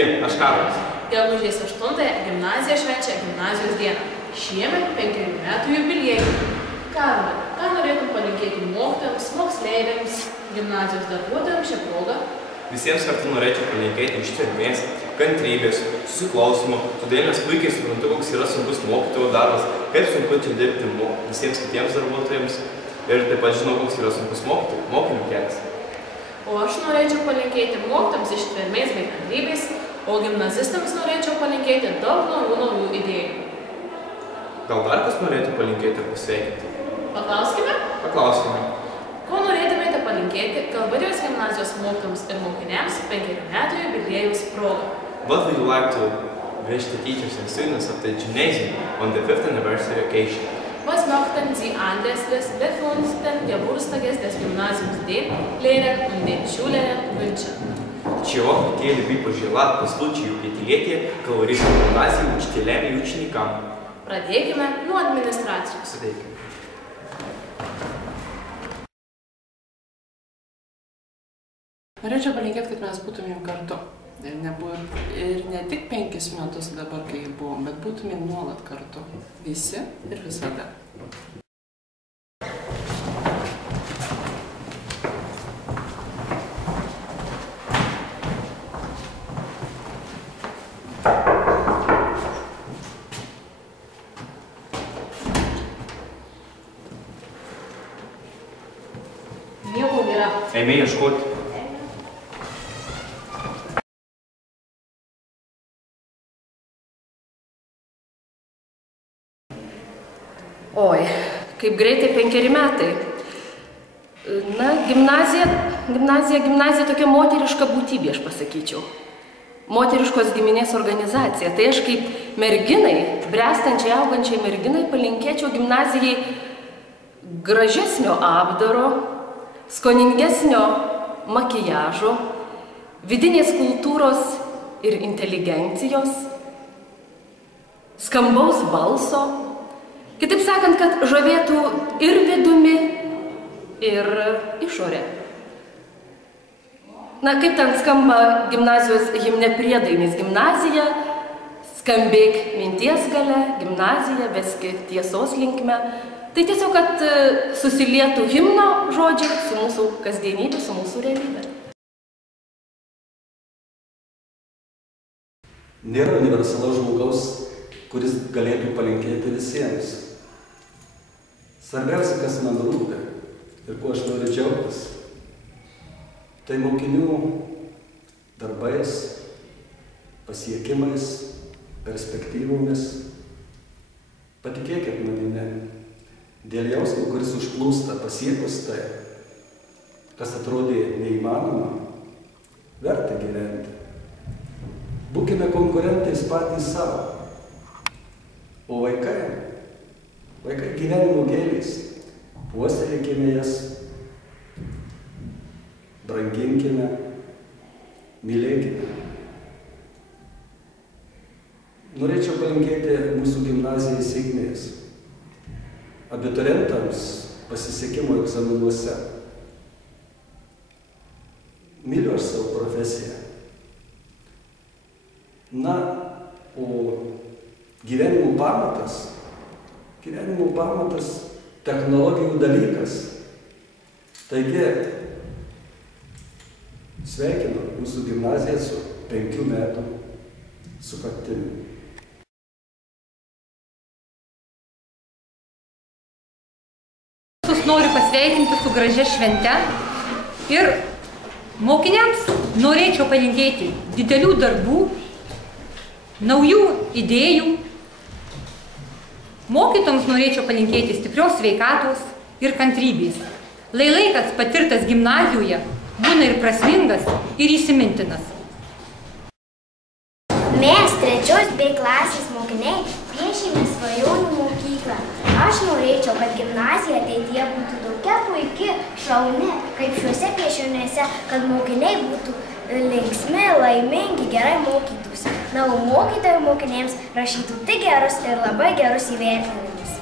Sveiki, aš Karolis. Gegužės 8-ąją gimnazija švenčia gimnazijos dieną. Šiemet 5 metų jubiliejų. Karoli, ką norėtum palinkėti mokytojams, moksleiviams, gimnazijos darbuotojams šią progą? Visiems kartu norėčiau palinkėti ištvermės, kantrybės, susiklausymo, todėl nes puikiai suprantu, koks yra sunkus mokytojo darbas, kaip sunku čia dirbti visiems kitiems darbuotojams ir taip pat žinau, koks yra sunkus mokinių kelias. O aš norėčiau palinkėti mokytojams ištvermės bei kantrybės, o gimnazistams norėčiau palinkėti daug naujų idėjų. Gal dar kas norėtų palinkėti ir pasveikinti? Paklauskime? Paklauskime. Ko norėtumėte palinkėti Kalvarijos gimnazijos mokytojams ir mokiniams 5 metų jubiliejaus proga? What would you like to wish the teachers and students of the gymnasium on the 5th anniversary occasion? Was möchten Sie anlässlich des 5. Geburtstages des Gymnasiums den Lehrern und den Schülern wünschen? Чего хотели бы пожелать по случаю пятилетия Kalvarijos гимназии учителям и ученикам? Pradėkime nuo administracijos. Sudėkime. Norėčiau palinkėti, kad mes būtumėm kartu. Ir ne tik 5 metus dabar, kai buvom, bet būtumėm nuolat kartu. Visi ir visada. Nieko nėra. Eime ieškoti. Oi, kaip greitai 5 metai. Na, gimnazija tokia moteriška būtybė, aš pasakyčiau. Moteriškos giminės organizacija. Tai aš kaip merginai, bręstančiai, augančiai merginai, palinkėčiau gimnazijai gražesnio apdaro, skoningesnio makijažo, vidinės kultūros ir inteligencijos, skambaus balso. Kitaip sakant, kad žavėtų ir vidumi, ir išorė. Na, kaip ten skamba gimnazijos himne priedainis: gimnazija, skambėk minties gale, gimnazija, veski tiesos linkme. Tai tiesiog, kad susilietų himno žodžiai su mūsų kasdienybė, su mūsų realybė. Nėra universalaus žmogaus, kuris galėtų palinkėti visiems. Svarbiausia, kas man rūpi ir kuo aš noriu džiaugtis, tai mokinių darbais, pasiekimais, perspektyvomis. Patikėkit manimi, dėl jausmo, kuris užplūsta pasiekus tai, kas atrodė neįmanoma, verta gyventi. Būkime konkurentais patys savo. O vaikai gyvenimo gėlės, puoselėkime jas, branginkime, mylėkime. Norėčiau palinkėti mūsų gimnazijai sėkmės, abiturientams pasisekimo egzaminuose. Myliu aš savo profesiją. Na, o gyvenimo pamatas technologijų dalykas. Taigi, sveikinu mūsų gimnaziją su 5 metų sukaktimi. Noriu pasveikinti su gražia švente ir mokiniams norėčiau palinkėti didelių darbų, naujų idėjų. Mokytojams norėčiau palinkėti stiprios sveikatos ir kantrybės. Lai laikas patirtas gimnazijoje būna ir prasmingas, ir įsimintinas. Mes 3 B klasės mokiniai piešėme svajonių mokyklą. Aš norėčiau, kad gimnazija ateityje būtų tokia puiki, šauni, kaip šiuose piešiniuose, kad mokiniai būtų linksmi, laimingi, gerai mokytųsi. Na, o mokytojų mokinėms rašytų tik gerus ir labai gerus įvertinimus.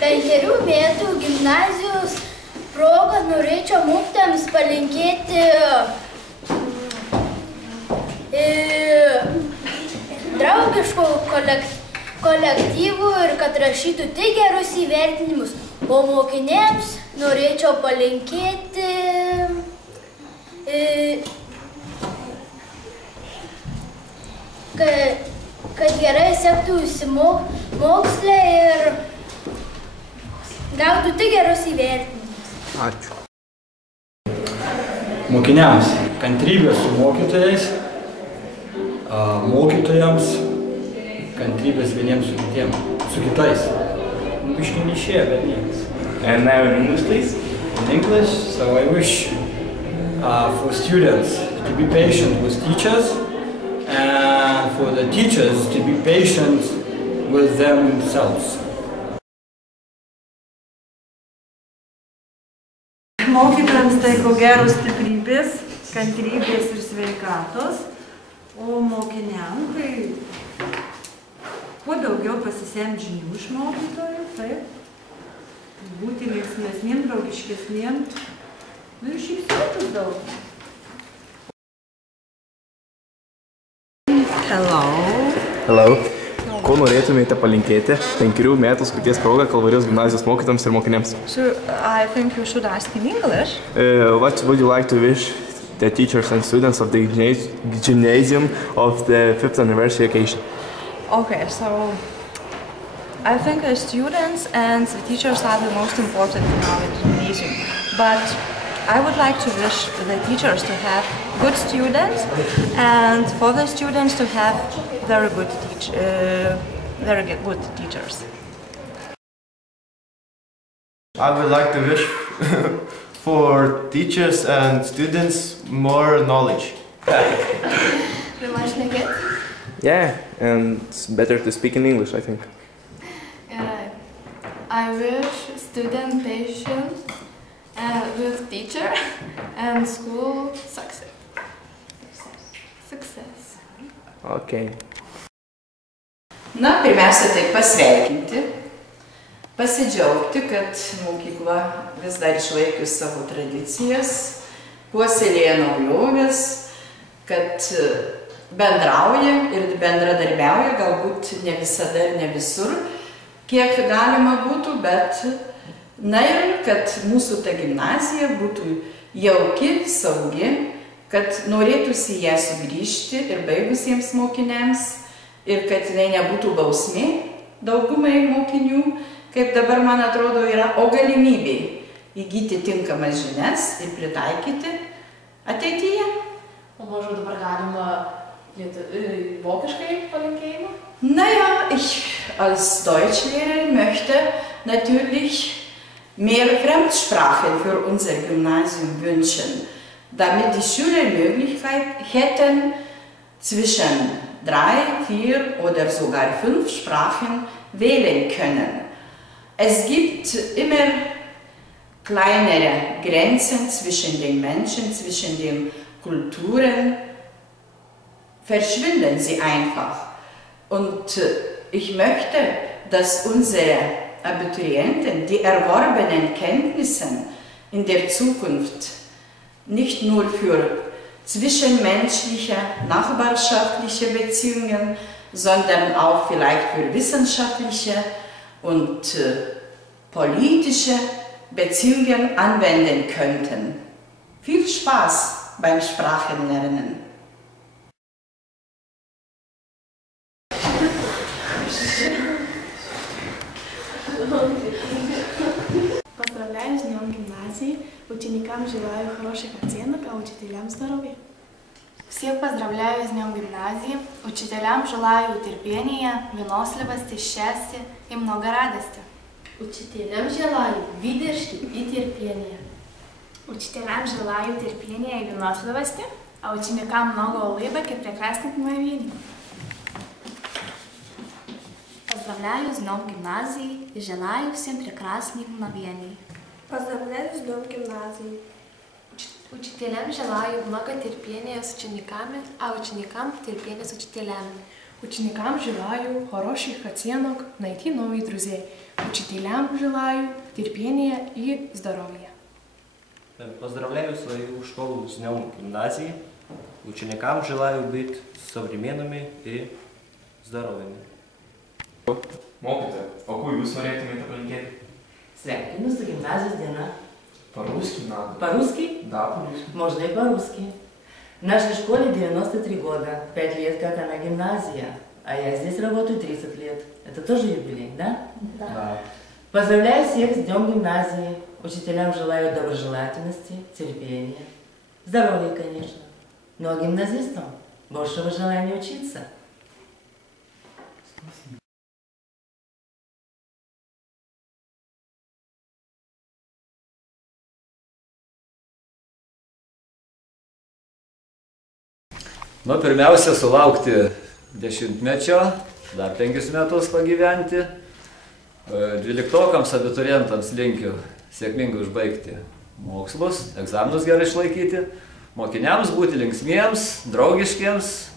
5 metų gimnazijos proga norėčiau mokytojams palinkėti draugiškų kolektyvų ir kad rašytų tik gerus įvertinimus. O mokiniams norėčiau palinkėti kad gerai sektųsi moksle ir gautų tik gerus įvertinimus. Ačiū. Mokiniams kantrybės su mokytojais, mokytojams kantrybės vieniems su kitais. Biškai neišėjo, bet niekas. And now in English, please? In English, so I wish for students to be patient with teachers and for the teachers to be patient with themselves. Mokytojams tai ko gero stiprybės, kantrybės ir sveikatos, o mokiniam tai kuo daugiau pasisemti žinių iš mokytojų, taip, būti linksmesniem, draugiškesniem, ir šypsotis daug. Hello. Hello. Ko norėtumėte palinkėti 5 metų sukakties proga Kalvarijos gimnazijos mokytojams ir mokiniams? So, I think you should ask in English. What would you like to wish the teachers and students of the gymnasium of the 5th anniversary occasion? Okay, so I think the students and the teachers are the most important in our gymnasium. But I would like to wish the teachers to have good students and for the students to have very good teachers. I would like to wish for teachers and students more knowledge. Yeah, and it's better to speak in English, I think. I wish student patience with teacher and school success. Okay. Na, pirmiausia, tai pasveikinti, pasidžiaugti, kad mokykla vis dar išlaikius savo tradicijas, puoselėja naujoves, kad bendrauja ir bendradarbiauja, galbūt ne visada ir ne visur, kiek galima būtų, bet na ir kad mūsų ta gimnazija būtų jauki, saugi, kad norėtųsi ją sugrįžti ir baigusiems mokiniams ir kad jinai nebūtų bausmė daugumai mokinių, kaip dabar, man atrodo, yra, o galimybė įgyti tinkamas žinias ir pritaikyti ateityje. O mažu dabar galima vokiškai palinkėjimą? Naja, ich als Deutschlehrerin möchte natürlich mehr Fremdsprachen für unser Gymnasium wünschen, damit die Schüler Möglichkeit hätten, zwischen 3, 4 oder sogar 5 Sprachen wählen können. Es gibt immer kleinere Grenzen zwischen den Menschen, zwischen den Kulturen, verschwinden sie einfach. Und ich möchte, dass unsere Abiturienten die erworbenen Kenntnisse in der Zukunft nicht nur für zwischenmenschliche, nachbarschaftliche Beziehungen, sondern auch vielleicht für wissenschaftliche und politische Beziehungen anwenden könnten. Viel Spaß beim Sprachenlernen! Поздравляю с Днем гимназии, ученикам желаю хороших оценок, а учителям здоровья. Всех поздравляю с Днем гимназии, учителям желаю терпения, выносливости, счастья и много радости. Учителям желаю выдержки и терпения. Учителям желаю терпения и выносливости, а ученикам много улыбок и прекрасных мгновений. Поздравляю с Днем гимназии и желаю всем прекрасных мгновений. Поздравляю с Днем гимназии. Учителям желаю много терпения с учениками, а ученикам терпения с учителями. Ученикам желаю хороших оценок, найти новых друзей. Учителям желаю терпения и здоровья. Поздравляю свою школу с Днем гимназии. Ученикам желаю быть современными и здоровыми. Mokytoja, o ko jūs norėtumėte palinkėti? Sveikinu su gimnazijos diena. По-русски надо. По-русски? Да, по-русски. Можно и по-русски. В нашей школе 93 года, 5 лет как она гимназия, а я здесь работаю 30 лет. Это тоже юбилей, да? Да. Поздравляю всех с Днем гимназии. Учителям желаю доброжелательности, терпения, здоровья, конечно. Ну а гимназистам большего желания учиться. Nu, pirmiausia, sulaukti 10-mečio, dar 5 metus pagyventi. 12-okams abiturientams linkiu sėkmingai užbaigti mokslus, egzaminus gerai išlaikyti, mokiniams būti linksmiems, draugiškiems,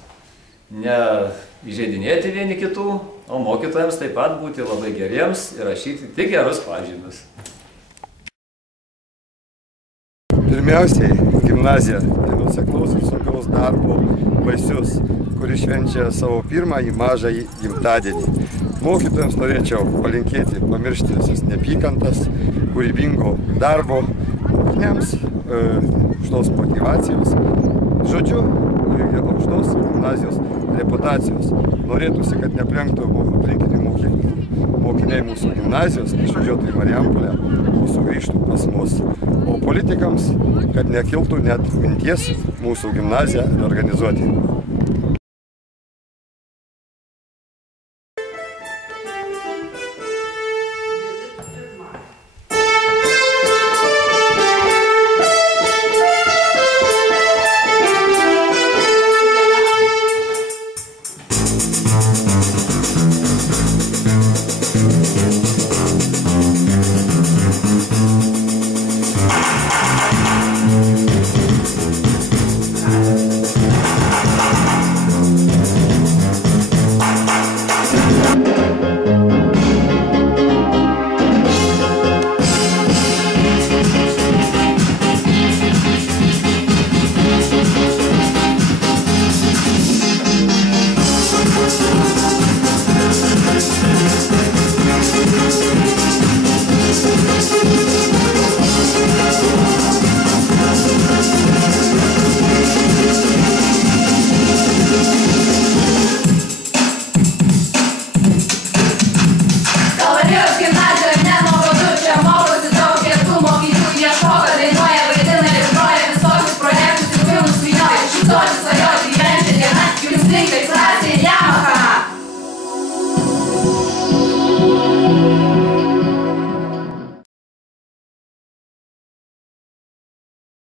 neįžeidinėti vieni kitų, o mokytojams taip pat būti labai geriems ir rašyti tik gerus pažymius. Pirmiausiai, gimnazija tai nuoseklaus ir sunkaus darbo vaisius, kuris švenčia savo pirmąjį mažąjį gimtadienį. Mokytojams norėčiau palinkėti pamiršti visas neapykantas, kūrybingo darbo, mokiniams aukštos motyvacijos, žodžiu, aukštos gimnazijos reputacijos. Norėtųsi, kad neaplenktų aplinkinių mokiniai mūsų gimnazijos, išvažiuotų į Marijampolę, o sugrįžtų pas mus. O politikams, kad nekiltų net minties mūsų gimnaziją reorganizuoti.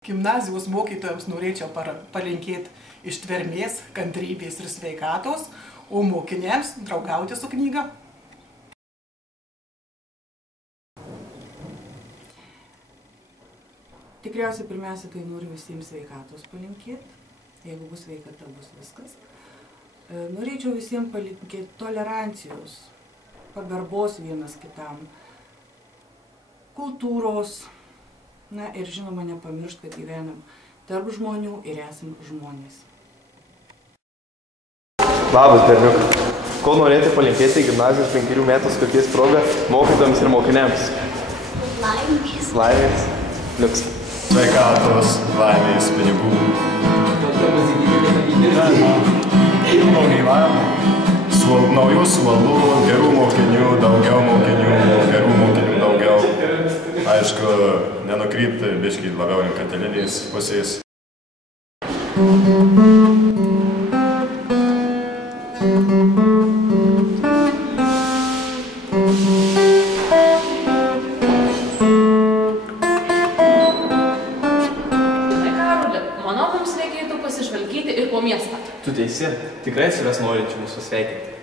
Gimnazijos mokytojams norėčiau palinkėti ištvermės, kantrybės ir sveikatos, o mokiniams draugauti su knyga. Tikriausiai pirmiausia, tai noriu visiems sveikatos palinkėti. Jeigu bus sveikata, bus viskas. Norėčiau visiems palinkėti tolerancijos, pagarbos vienas kitam, kultūros. Na ir žinoma, nepamiršt, kad gyvenam tarp žmonių ir esam žmonės. Labas, berniukai. Ko norėtumėte palinkėti gimnazijos 5 metų sukaakties proga mokytojams ir mokiniams? Laimės. Laimės. Liuks. Sveikatos, laimės, pinigų. Naujų suolų, gerų mokinių, daugiau mokinių, gerų mokinių daugiau. Aišku, nenukrypti biškį labiau infantiliniais pusės. Manau, mums reikėtų pasižvalgyti ir po miestą. Tu teisi, tikrai atsiras norinčių mūsų sveikinti.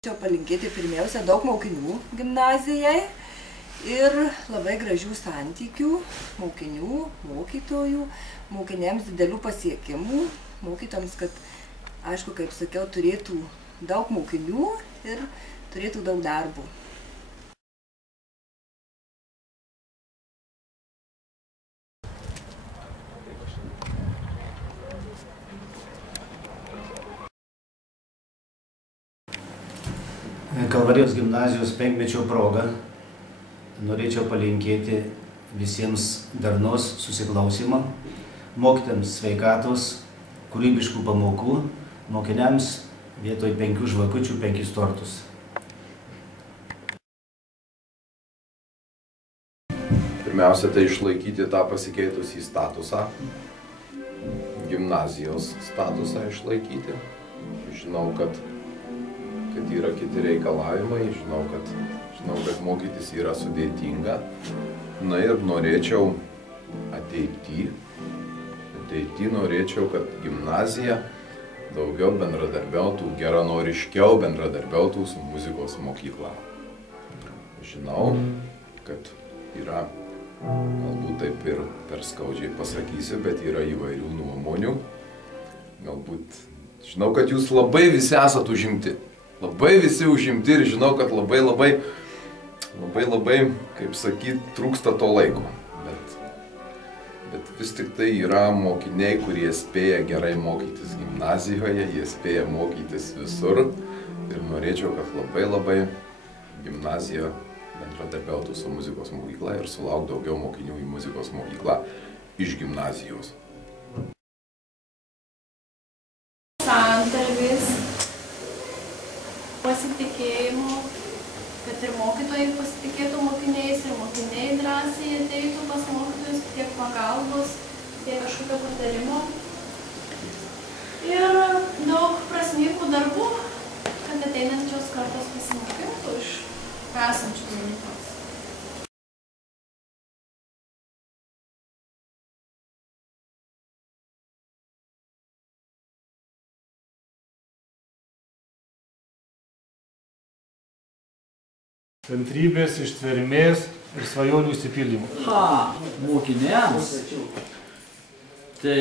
Norėčiau palinkėti pirmiausia daug mokinių gimnazijai ir labai gražių santykių, mokinių, mokytojų, mokiniams didelių pasiekimų, mokytojams, kad aišku, kaip sakiau, turėtų daug mokinių ir turėtų daug darbų. Kalvarijos gimnazijos 5-mečio proga norėčiau palinkėti visiems darnaus susiklausimo, mokytojams sveikatos, kūrybiškų pamokų, mokiniams vietoj 5 žvakučių 5 tortus. Pirmiausia, tai išlaikyti tą pasikeitusį statusą, gimnazijos statusą išlaikyti. Žinau, kad yra kiti reikalavimai, žinau, kad mokytis yra sudėtinga. Na ir norėčiau ateity norėčiau, kad gimnazija daugiau bendradarbiautų, geranoriškiau bendradarbiautų su muzikos mokykla. Žinau, kad yra, galbūt taip ir per skaudžiai pasakysiu, bet yra įvairių nuomonių. Galbūt, žinau, kad jūs labai visi esat užimti. Labai visi užimti ir žinau, kad labai, kaip sakyt, trūksta to laiko. Bet vis tik tai yra mokiniai, kurie spėja gerai mokytis gimnazijoje, jie spėja mokytis visur. Ir norėčiau, kad labai gimnazija bendradarbiautų su muzikos mokykla ir sulauk daugiau mokinių į muzikos mokyklą iš gimnazijos. Santarvės, pasitikėjimo, kad ir mokytojai pasitikėtų mokiniais ir mokiniai drąsiai ateitų pas mokytojus, tiek pagalbos, tiek kažkokio patarimo. Ir daug prasmingų darbų, kad ateinančios kartos pasimokytų iš esančių dalykos. Kantrybės, ištvermės ir svajonių išsipildymų. Mokiniams. Tai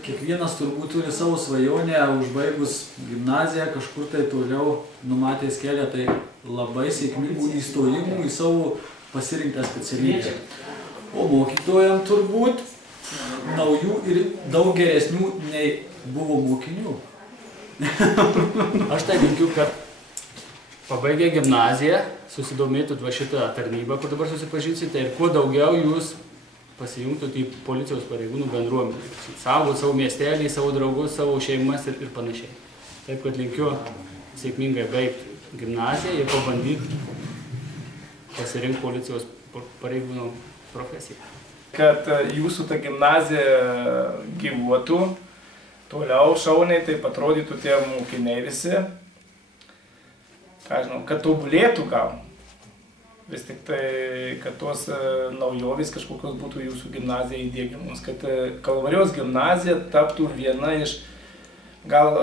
kiekvienas turbūt turi savo svajonę, užbaigus gimnaziją, kažkur tai toliau numatęs kelią, tai labai sėkmingų įstojimų į savo pasirinktą specialybę. O mokytojams turbūt naujų ir daug geresnių nei buvo mokinių. Aš tai linkiu, kad pabaigę gimnaziją, susidomėtumėt va šitą tarnybą, kur dabar susipažinsite, ir kuo daugiau jūs pasijungtumėt į policijos pareigūnų bendruomenę. Saugot savo miestelį, savo draugus, savo šeimas ir panašiai. Taip, kad linkiu sėkmingai baigti gimnaziją ir pabandyti pasirinkti policijos pareigūnų profesiją. Kad jūsų ta gimnazija gyvuotų, toliau šauniai, taip atrodytų tie mokiniai visi. Kad tobulėtų gal, vis tik tai, kad tos naujovės kažkokios būtų jūsų gimnazija įdiegiamos, kad Kalvarijos gimnazija taptų viena iš gal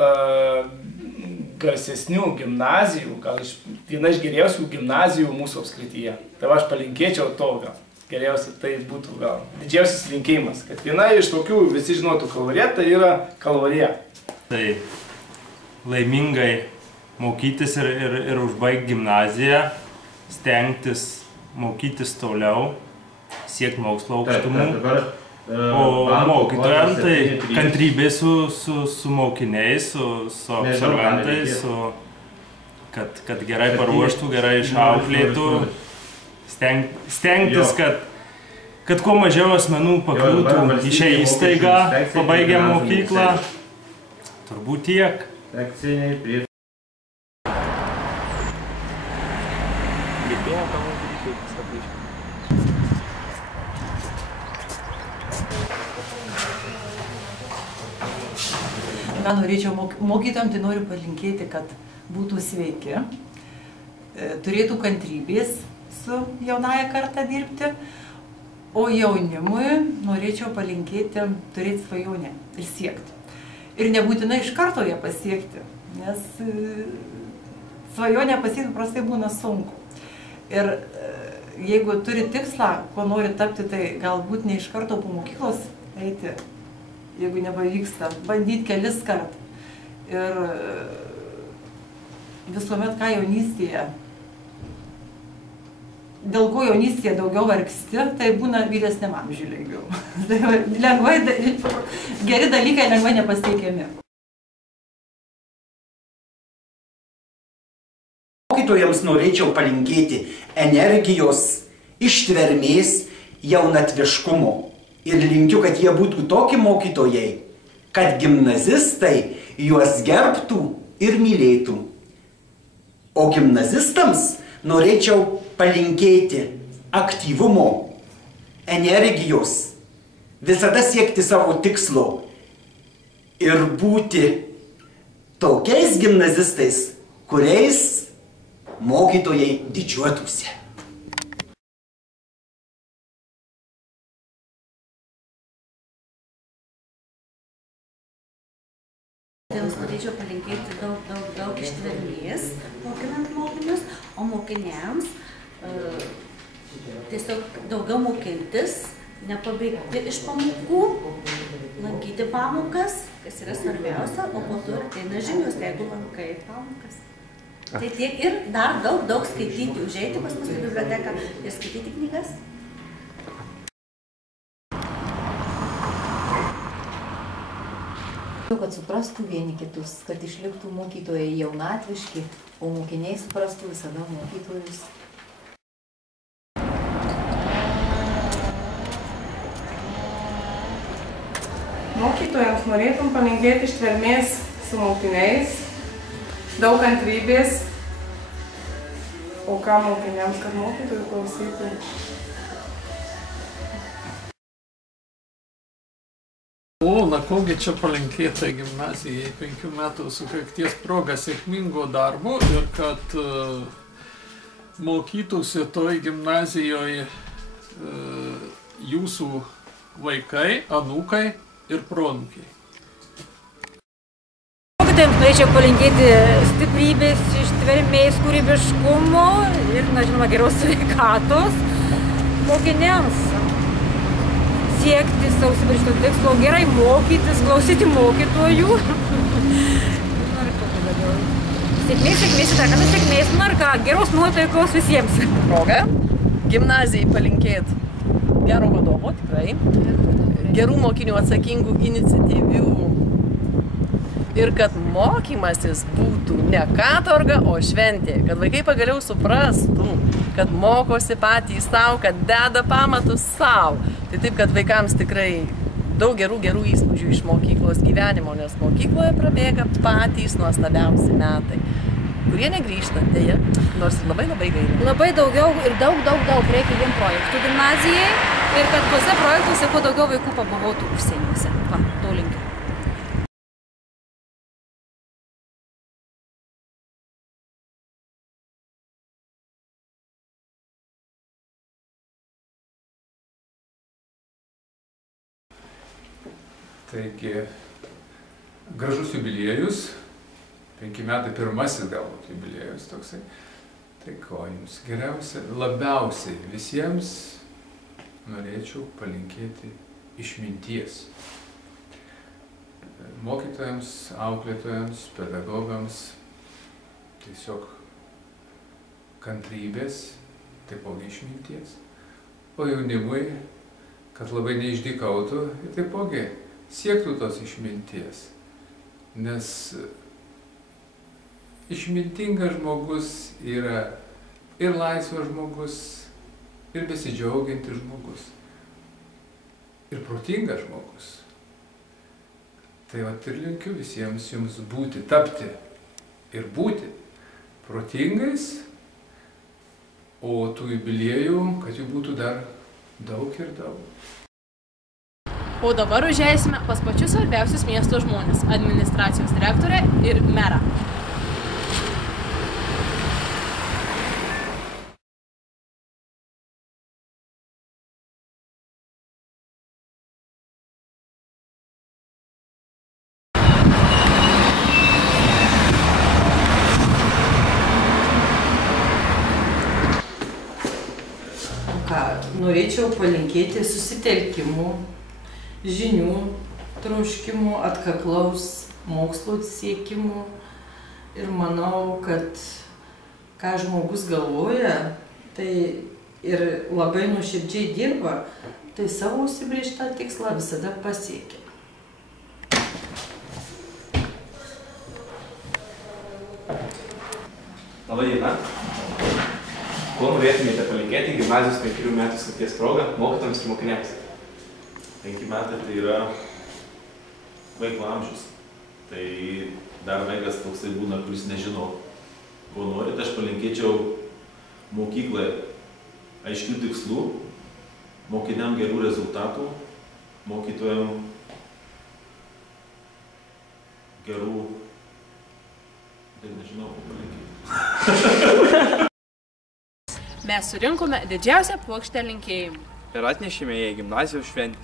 garsesnių gimnazijų, gal viena iš geriausių gimnazijų mūsų apskrityje. Tai aš palinkėčiau to gal, geriausia tai būtų gal didžiausias linkėjimas, kad viena iš tokių, visi žinotų, Kalvarija, tai yra Kalvarija. Tai laimingai mokytis ir užbaigti gimnaziją, stengtis mokytis toliau, siekti mokslo aukštumų. O mokytojams tai kantrybė su mokiniais, su absolventais, kad gerai paruoštų, gerai išauklėtų, stengtis, kad kuo mažiau asmenų pakliūtų į šią įstaigą, pabaigę mokyklą. Turbūt tiek. Ką norėčiau mokytojams, tai noriu palinkėti, kad būtų sveiki, turėtų kantrybės su jaunaja karta dirbti, o jaunimui norėčiau palinkėti turėti svajonę ir siekti. Ir nebūtinai iš karto ją pasiekti, nes svajonę pasiekti paprastai būna sunku. Ir jeigu turi tikslą, ko nori tapti, tai galbūt ne iš karto po mokyklos eiti, jeigu nepavyksta, bandyti kelis kart. ir visuomet ką jaunystėje, dėl ko jaunystėje daugiau vargsti, tai būna vyresniam amžiui lengviau. Geri dalykai lengvai nepasiekiami. Mokytojams norėčiau palinkėti energijos, ištvermės, jaunatviškumo. Ir linkiu, kad jie būtų tokie mokytojai, kad gimnazistai juos gerbtų ir mylėtų. O gimnazistams norėčiau palinkėti aktyvumo, energijos, visada siekti savo tikslo ir būti tokiais gimnazistais, kuriais mokytojai didžiuotųsi. Norėčiau palinkėti daug ištvermės, mokinant mokinius, o mokiniams tiesiog daugiau mokintis, nepabaigti iš pamokų, lankyti pamokas, kas yra svarbiausia, o po to ateina žinios, jeigu lankai pamokas. Tai tiek ir dar daug skaityti, užeiti pas mus į biblioteką ir skaityti knygas. Kad suprastų vieni kitus, kad išliktų mokytojai jaunatviški, o mokiniai suprastų visada mokytojus. Mokytojams norėtum palinkėti ištvermės su mokiniais, daug kantrybės, o ką mokiniams, kad mokytojų klausytų. Na kogi čia palinkėta gimnazijai 5 metų sukakties proga sėkmingo darbo ir kad mokytųsi toj gimnazijoje jūsų vaikai, anūkai ir proanūkiai. Mokytojams norėčiau palinkėti stiprybės, ištvermės, kūrybiškumo ir, žinoma, geros sveikatos. Mokiniams siekti savo užsibrėžto tikslo, gerai mokytis, klausyti mokytojų. Sėkmės, dar kada sėkmės, ir ką, geros nuotaikos visiems. Proga gimnazijai palinkėti gero vadovo, tikrai, gerų mokinių, atsakingų, iniciatyvių ir kad mokymasis būtų ne katorga, o šventė, kad vaikai pagaliau suprastų, kad mokosi patys savo, kad deda pamatus savo. Tai taip, kad vaikams tikrai daug gerų įspūdžių iš mokyklos gyvenimo, nes mokykloje prabėga patys nuostabiausi metai, kurie negrįžta, dėja, nors labai gaila. Labai daugiau ir daug reikia jiem projektų gimnazijai ir kad tuose projektuose kuo daugiau vaikų pabuvautų užsieniuose. Va, to linkiu. Taigi, gražus jubiliejus, 5 metai pirmasis galbūt jubiliejus toksai. Tai ko jums geriausia, labiausiai visiems norėčiau palinkėti išminties. Mokytojams, auklėtojams, pedagogams tiesiog kantrybės, taipogi išminties. O jaunimui, kad labai neišdykautų, taipogi siektų tos išminties, nes išmintingas žmogus yra ir laisvas žmogus, ir besidžiaugiantis žmogus, ir protingas žmogus. Tai vat ir linkiu visiems jums būti, tapti ir būti protingais, o tų jubiliejų, kad jų būtų dar daug ir daug. O dabar užeisime pas pačius svarbiausius miesto žmonės – administracijos direktorę ir merą. Norėčiau palinkėti susitelkimų, žinių, troškimų, atkaklaus mokslo siekimų ir manau, kad ką žmogus galvoja, tai ir labai nuoširdžiai dirba, tai savo užsibrėžtą tikslą visada pasiekia. Labą dieną. Ko norėtumėte palinkėti gimnazijos 5 metų sukakties proga mokytojams ir mokiniams? 5 metai tai yra vaiko amžius. Tai dar vaikas toksai būna, kuris nežino, ko nori. Tai aš palinkėčiau mokyklai aiškių tikslų, mokiniam gerų rezultatų, mokytojam gerų, tai nežinau, ko palinkėti. Mes surinkome didžiausią puokštę linkėjimų. Ir atnešėme ją į gimnazijos šventę.